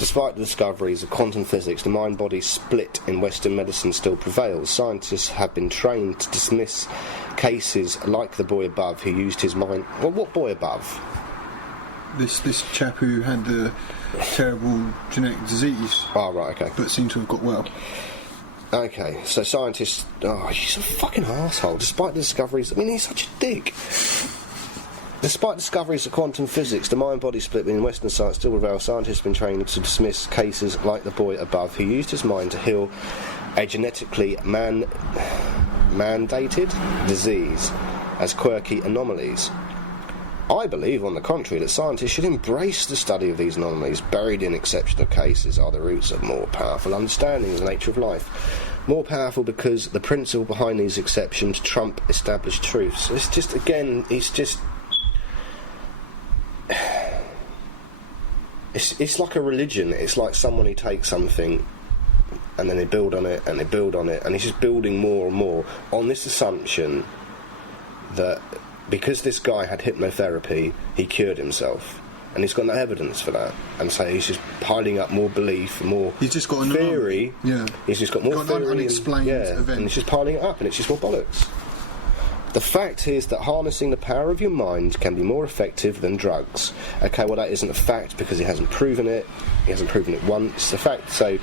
Despite the discoveries of quantum physics, the mind-body split in Western medicine still prevails. Scientists have been trained to dismiss cases like the boy above who used his mind... Well, what boy above? This chap who had the terrible genetic disease. Oh, right, okay. But seemed to have got well. Okay, so scientists... Oh, he's a fucking arsehole. Despite the discoveries... I mean, he's such a dick. Despite discoveries of quantum physics, the mind-body split in Western science still prevails. Scientists have been trained to dismiss cases like the boy above who used his mind to heal a genetically mandated disease as quirky anomalies. I believe, on the contrary, that scientists should embrace the study of these anomalies. Buried in exceptional cases are the roots of more powerful understanding of the nature of life. More powerful because the principle behind these exceptions trump established truths. It's just, again, it's just... It's like a religion. It's like someone who takes something and then they build on it and they build on it, and he's just building more and more on this assumption that because this guy had hypnotherapy, he cured himself, and he's got no evidence for that, and so he's just piling up more belief, more he's just got theory. He's just got more theory, an unexplained event, and he's just piling it up, and it's just more bollocks. The fact is that harnessing the power of your mind can be more effective than drugs. Okay, well, that isn't a fact because he hasn't proven it. He hasn't proven it once. It's a fact. So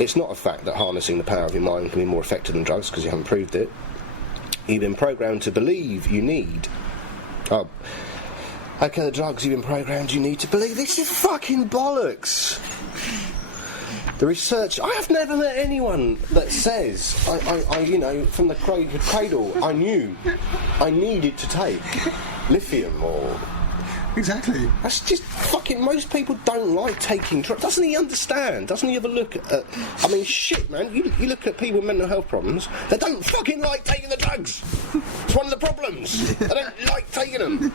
it's not a fact that harnessing the power of your mind can be more effective than drugs because you haven't proved it. You've been programmed to believe you need. Oh, okay, the drugs you've been programmed you need to believe. This is fucking bollocks. The research... I have never met anyone that says, I you know, from the cradle, I knew I needed to take lithium or... Exactly. That's just fucking... Most people don't like taking drugs. Doesn't he understand? Doesn't he ever look at... I mean, shit, man. You look at people with mental health problems, they don't fucking like taking the drugs. It's one of the problems. They don't like taking them.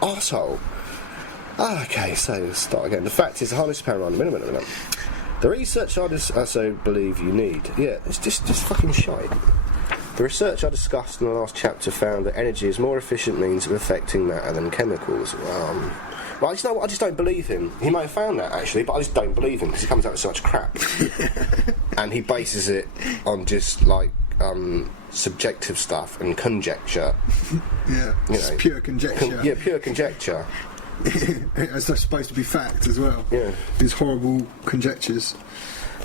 Arsehole. Okay, so let's start again. The fact is, the harness power on. Minute. The research I also believe you need. Yeah, it's just fucking shite. The research I discussed in the last chapter found that energy is more efficient means of affecting matter than chemicals. Well, you know what? I just don't believe him. He might have found that, actually, but I just don't believe him because he comes out with so much crap. And he bases it on just, like, subjective stuff and conjecture. Yeah, it's pure conjecture. Pure conjecture. It's supposed to be fact as well. Yeah. These horrible conjectures.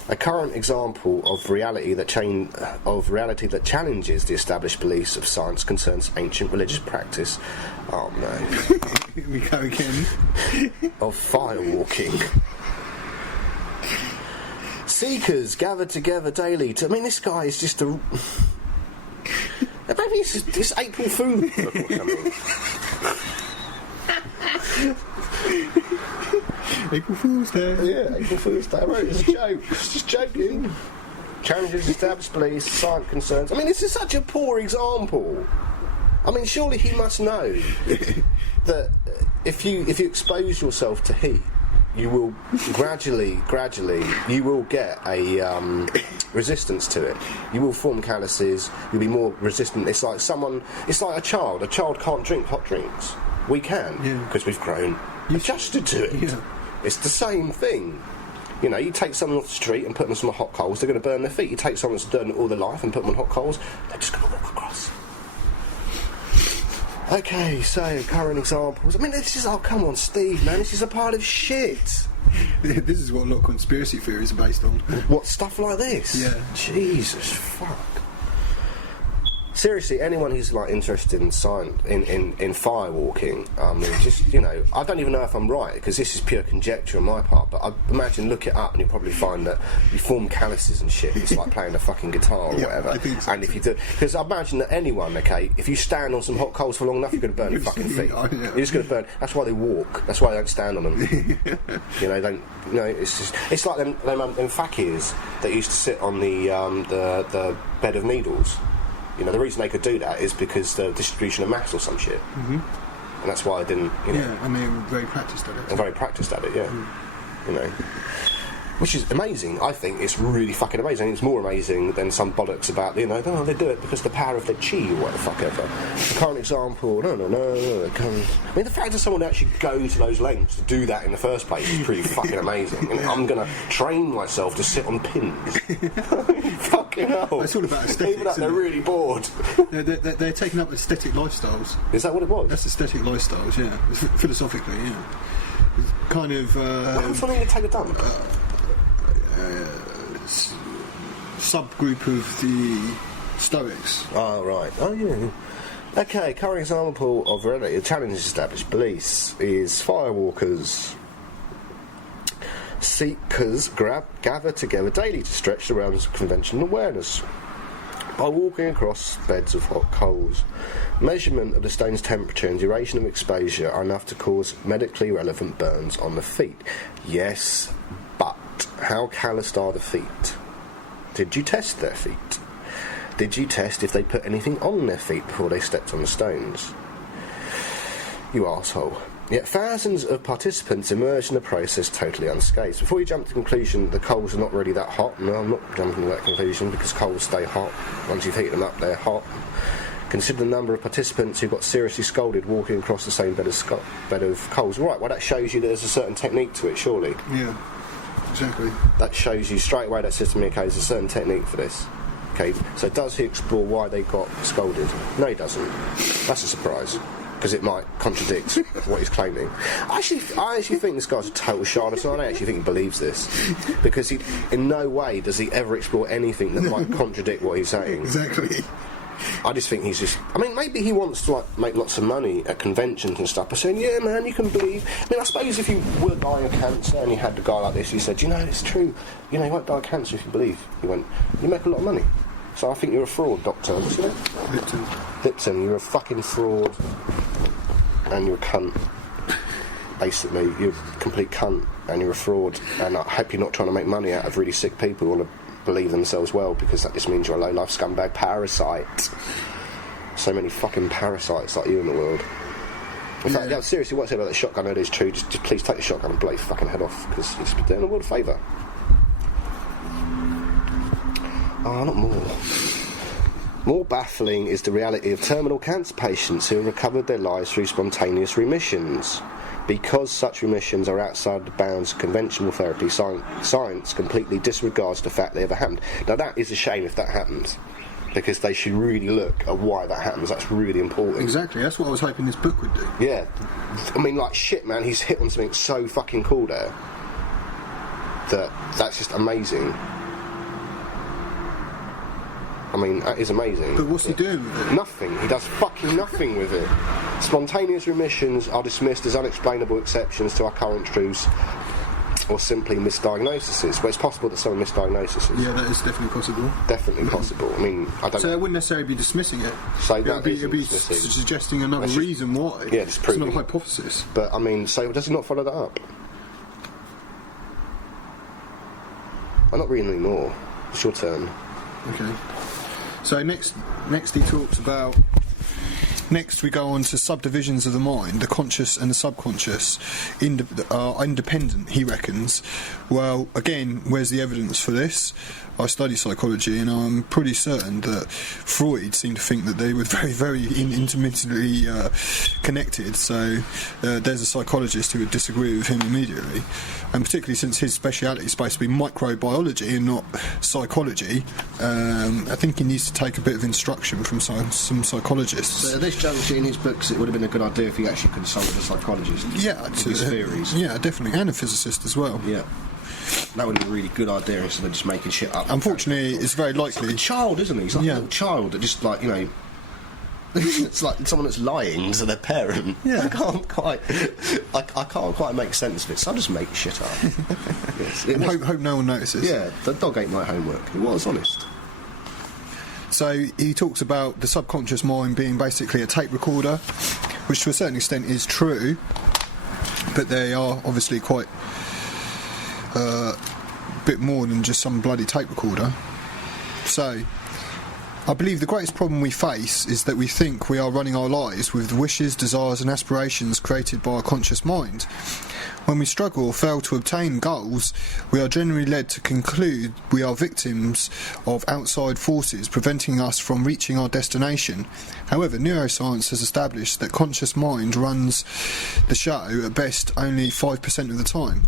A current example of reality that challenges the established beliefs of science concerns ancient religious practice. Oh no. Here we go again. Of firewalking. Seekers gathered together daily to... I mean, this guy is just a... Maybe it's April Fool. April Fool's Day. Yeah, April Fool's Day. I wrote it as a joke. It's just joking. Challenges established beliefs, science concerns. I mean, this is such a poor example. I mean, surely he must know that if you expose yourself to heat, you will gradually, you will get a resistance to it. You will form calluses. You'll be more resistant. It's like a child. A child can't drink hot drinks. We can, because we've grown adjusted to it. Yeah. It's the same thing. You know, you take someone off the street and put them on some hot coals, they're going to burn their feet. You take someone that's done it all their life and put them on hot coals, they're just going to walk across. Okay, so, current examples. I mean, this is... Oh, come on, Steve, man, this is a pile of shit. This is what a lot of conspiracy theories are based on. What, stuff like this? Yeah. Jesus, fuck. Seriously, anyone who's like interested in science, in firewalking, just, you know, I don't even know if I'm right because this is pure conjecture on my part. But I imagine look it up and you'll probably find that you form calluses and shit. It's like playing a fucking guitar or whatever. I think so. And if you do, because I imagine that anyone, okay, if you stand on some hot coals for long enough, you're going to burn your fucking feet. You're just going to burn. That's why they walk. That's why they don't stand on them. You know, don't. You know, it's like them fakirs that used to sit on the bed of needles. You know, the reason they could do that is because the distribution of mass or some shit. Mm-hmm. And that's why I didn't, you know... Yeah, and they were very practised at it. And very practised at it, yeah. You know. Which is amazing. I think it's really fucking amazing. It's more amazing than some bollocks about, they do it because the power of their chi or what the fuck ever. The current example, no. I mean, the fact that someone would actually go to those lengths to do that in the first place is pretty fucking amazing. And I'm going to train myself to sit on pins. Fucking hell. It's all about aesthetics. Even though they're really bored. They're taking up aesthetic lifestyles. Is that what it was? That's aesthetic lifestyles, yeah. Philosophically, yeah. It's kind of... What's something to take a dump? Subgroup of the Stoics. Oh, right. Oh, yeah. Okay, current example of relative challenges established beliefs is firewalkers. Seekers gather together daily to stretch the realms of conventional awareness by walking across beds of hot coals. Measurement of the stone's temperature and duration of exposure are enough to cause medically relevant burns on the feet. Yes, but how calloused are the feet? Did you test their feet? Did you test if they put anything on their feet before they stepped on the stones? You arsehole. Yet thousands of participants emerged in the process totally unscathed. Before you jump to the conclusion the coals are not really that hot, no, I'm not jumping to that conclusion because coals stay hot. Once you've heated them up, they're hot. Consider the number of participants who got seriously scolded walking across the same bed of coals. Right, well that shows you that there's a certain technique to it, surely. Yeah, exactly. That shows you straight away that says to me, okay, there's a certain technique for this. Okay, so does he explore why they got scolded? No, he doesn't. That's a surprise, because it might contradict what he's claiming. I actually think this guy's a total charlatan. I actually think he believes this, because in no way does he ever explore anything that might contradict what he's saying. Exactly. I just think he's just... I mean, maybe he wants to, make lots of money at conventions and stuff by saying, yeah, man, you can believe... I mean, I suppose if you were dying of cancer and you had a guy like this, you said, it's true, you won't die of cancer if you believe. He went, you make a lot of money. So I think you're a fraud, Doctor. What's your name? Lipton, you're a fucking fraud. And you're a cunt. Basically, you're a complete cunt and you're a fraud. And I hope you're not trying to make money out of really sick people who want to believe themselves well, because that just means you're a low-life scumbag parasite. So many fucking parasites like you in the world. In fact, yeah, seriously, what I said about that shotgun earlier is true. Just please take the shotgun and blow your fucking head off, because it's doing the world a favour. Oh, not more. More baffling is the reality of terminal cancer patients who have recovered their lives through spontaneous remissions. Because such remissions are outside the bounds of conventional therapy, science completely disregards the fact they ever happened. Now that is a shame if that happens, because they should really look at why that happens. That's really important. Exactly, that's what I was hoping this book would do. Yeah. I mean, shit, man, he's hit on something so fucking cool there. That's just amazing. I mean, that is amazing. But what's he doing with it? Nothing. He does fucking nothing with it. Spontaneous remissions are dismissed as unexplainable exceptions to our current truths, or simply misdiagnoses. Well, it's possible that someone misdiagnoses. Yeah, that is definitely possible. Definitely possible. I mean, I don't... So they wouldn't necessarily be dismissing it. So it'd be suggesting another reason why. Yeah, it's proving. It's not a hypothesis. But, I mean, so does he not follow that up? I'm not reading any more. It's your turn. Okay. So next he talks about... Next we go on to subdivisions of the mind. The conscious and the subconscious are independent, he reckons. Well, again, where's the evidence for this? I study psychology, and I'm pretty certain that Freud seemed to think that they were very, very intermittently connected. So there's a psychologist who would disagree with him immediately, and particularly since his speciality is supposed to be microbiology and not psychology, I think he needs to take a bit of instruction from some psychologists. So at this juncture in his books, it would have been a good idea if he actually consulted a psychologist. Yeah, to his theories. Yeah, definitely, and a physicist as well. Yeah. That would be a really good idea instead of just making shit up. Unfortunately, it's very likely... He's like a child, isn't he? He's like a little child that just, it's like someone that's lying to their parent. Yeah. I can't quite make sense of it, so I just make shit up. Yes, hope no one notices. Yeah, the dog ate my homework. It was honest. So he talks about the subconscious mind being basically a tape recorder, which to a certain extent is true, but they are obviously quite... bit more than just some bloody tape recorder. So I believe the greatest problem we face is that we think we are running our lives with the wishes, desires and aspirations created by our conscious mind. When we struggle or fail to obtain goals, we are generally led to conclude we are victims of outside forces preventing us from reaching our destination. However, neuroscience has established that conscious mind runs the show at best only 5% of the time.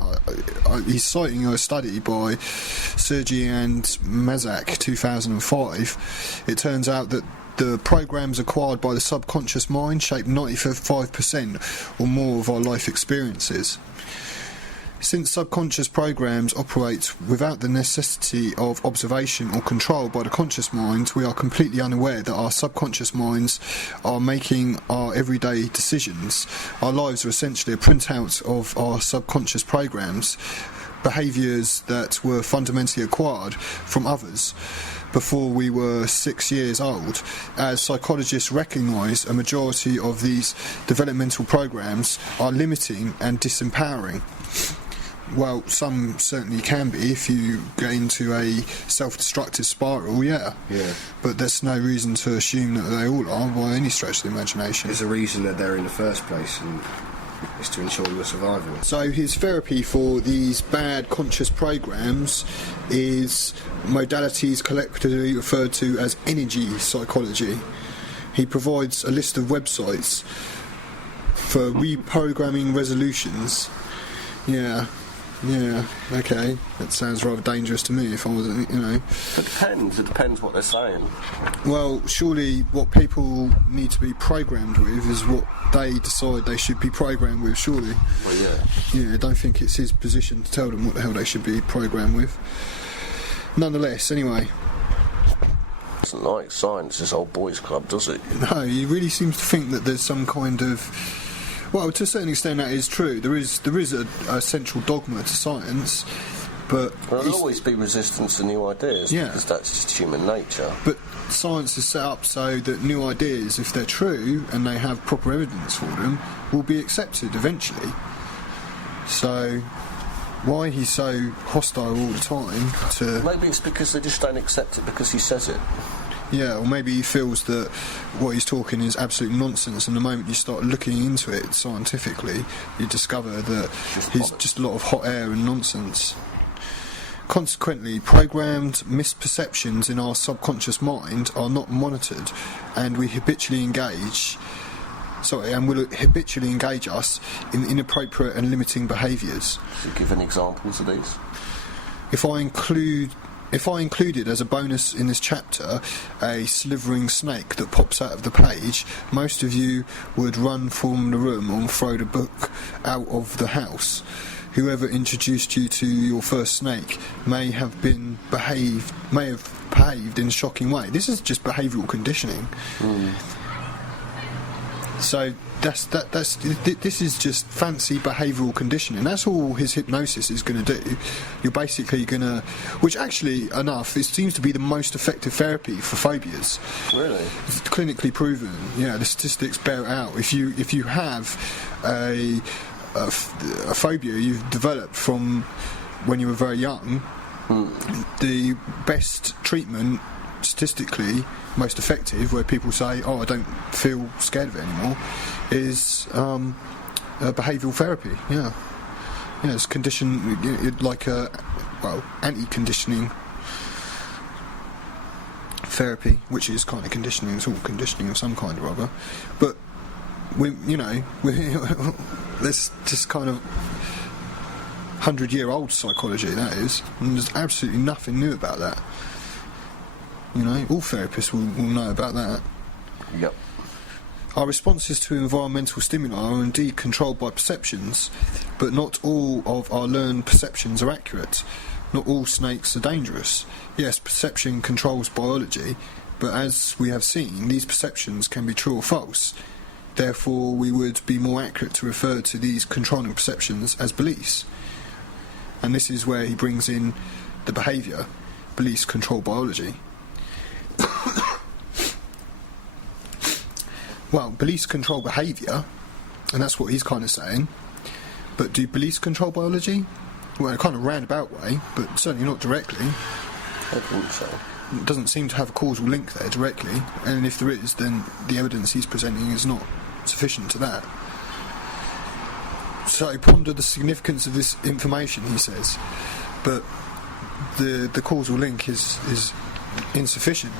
He's citing a study by Sergey and Mazak, 2005. It turns out that the programs acquired by the subconscious mind shape 95% or more of our life experiences. Since subconscious programs operate without the necessity of observation or control by the conscious mind, we are completely unaware that our subconscious minds are making our everyday decisions. Our lives are essentially a printout of our subconscious programs, behaviours that were fundamentally acquired from others before we were 6 years old. As psychologists recognise, a majority of these developmental programs are limiting and disempowering. Well, some certainly can be if you get into a self-destructive spiral, yeah. But there's no reason to assume that they all are by any stretch of the imagination. There's a reason that they're in the first place, and it's to ensure your survival. So his therapy for these bad conscious programs is modalities collectively referred to as energy psychology. He provides a list of websites for reprogramming resolutions. Yeah, okay. That sounds rather dangerous to me if I wasn't, It depends what they're saying. Well, surely what people need to be programmed with is what they decide they should be programmed with, surely. Well, yeah. Yeah, I don't think it's his position to tell them what the hell they should be programmed with. Nonetheless, anyway. Doesn't like science, this old boys club, does it? No, he really seems to think that there's some kind of... Well, to a certain extent that is true. There is a central dogma to science, but... Well, there'll always be resistance to new ideas, because that's just human nature. But science is set up so that new ideas, if they're true and they have proper evidence for them, will be accepted eventually. So why he's so hostile all the time to... Maybe it's because they just don't accept it because he says it. Yeah, or maybe he feels that what he's talking is absolute nonsense, and the moment you start looking into it scientifically, you discover that he's just a lot of hot air and nonsense. Consequently, programmed misperceptions in our subconscious mind are not monitored, and will habitually engage us in inappropriate and limiting behaviours. Could you give any examples of these? If I included as a bonus in this chapter a slithering snake that pops out of the page, most of you would run from the room and throw the book out of the house. Whoever introduced you to your first snake may have behaved in a shocking way. This is just behavioural conditioning. So this is just fancy behavioural conditioning. That's all his hypnosis is going to do. You're basically going to... Which actually, enough, it seems to be the most effective therapy for phobias. Really? It's clinically proven. Yeah, the statistics bear it out. If you have a phobia you've developed from when you were very young, the best treatment, statistically most effective, where people say, I don't feel scared of it anymore, is behavioural therapy. Yeah, it's anti-conditioning therapy, which is kind of conditioning. It's all conditioning of some kind or other. But there's just kind of 100-year-old psychology, that is, and there's absolutely nothing new about that. All therapists will know about that. Yep. Our responses to environmental stimuli are indeed controlled by perceptions, but not all of our learned perceptions are accurate. Not all snakes are dangerous. Yes, perception controls biology, but as we have seen, these perceptions can be true or false. Therefore, we would be more accurate to refer to these controlling perceptions as beliefs. And this is where he brings in the behaviour. Beliefs control biology. Well, beliefs control behaviour, and that's what he's kind of saying. But do beliefs control biology? Well, in a kind of roundabout way, but certainly not directly. I think so. It doesn't seem to have a causal link there directly, and if there is, then the evidence he's presenting is not sufficient to that. so ponder the significance of this information, he says, but the causal link is insufficient.